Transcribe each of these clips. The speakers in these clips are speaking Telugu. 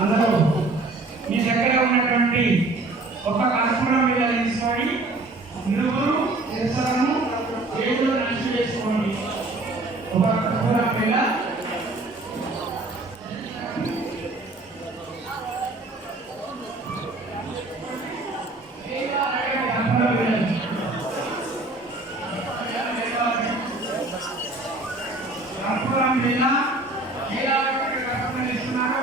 అందరూ మీ దగ్గర ఉన్నటువంటి ఒక కర్పూరం మీద తీసుకొని ఇరుగురు ఎసరను ఏదో నడిచి వేసుకోండి ఒక కర్పూరం మీద Yeah మీద కర్పూరం మీద ఎలా కర్పూరం ఇస్తున్నారు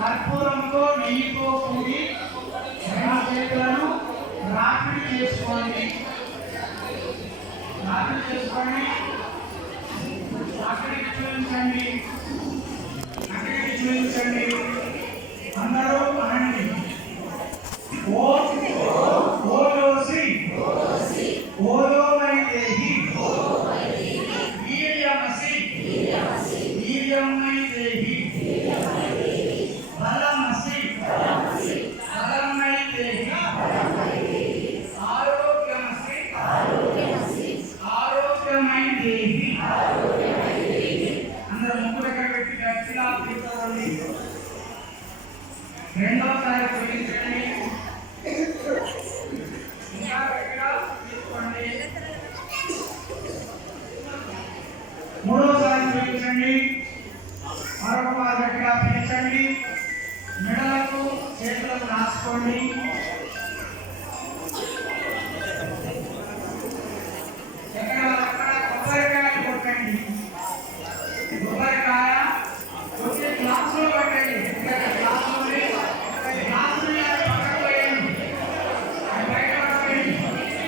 కర్పూరంతో నెయ్యితో కూడి చేతులను రాపిడి చేసుకోండి రాపిడి చేసుకోండి అక్కడికి చూపించండి అక్కడికి చూపించండి అందరూ ఆయన గట్టిగా తీసుకోండి రెండోసారి చూపించండి. ఇంకా మూడోసారి చూపించండి. మరొక గట్టిగా పెంచండి మెడలకు చేతులకు రాసుకోండి.